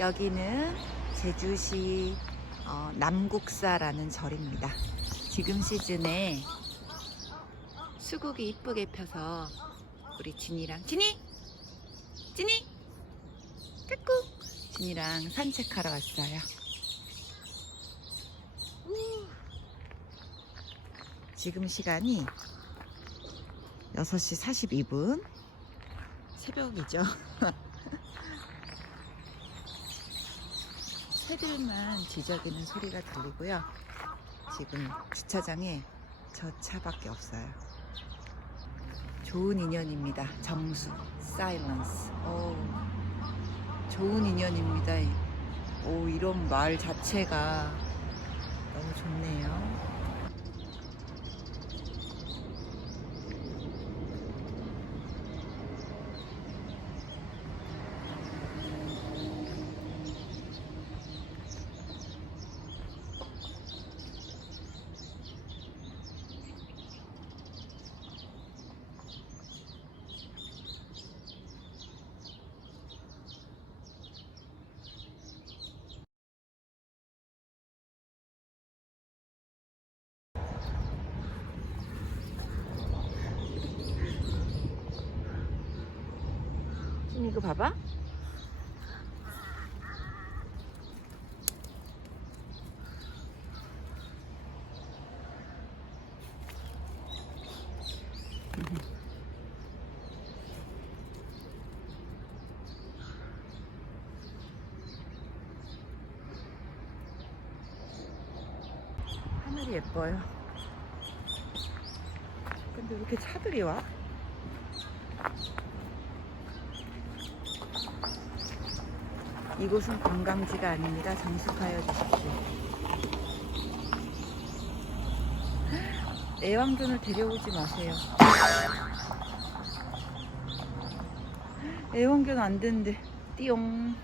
여기는 제주시 어, 남국사라는 절입니다. 지금 시즌에 수국이 이쁘게 펴서 우리 진이랑 진이, 진이, 까꾸 진이랑 산책하러 왔어요. 지금 시간이 6시 42분 새벽이죠. 새들만 지저귀는 소리가 들리고요. 지금 주차장에 저 차밖에 없어요. 좋은 인연입니다. 정수, 사일런스. 오, 좋은 인연입니다. 오, 이런 말 자체가 너무 좋네요. 이거 봐봐. 하늘이 예뻐요. 근데 왜 이렇게 차들이 와? 이곳은 관광지가 아닙니다. 정숙하여 주십시오. 애완견을 데려오지 마세요. 애완견 안 되는데 띠용.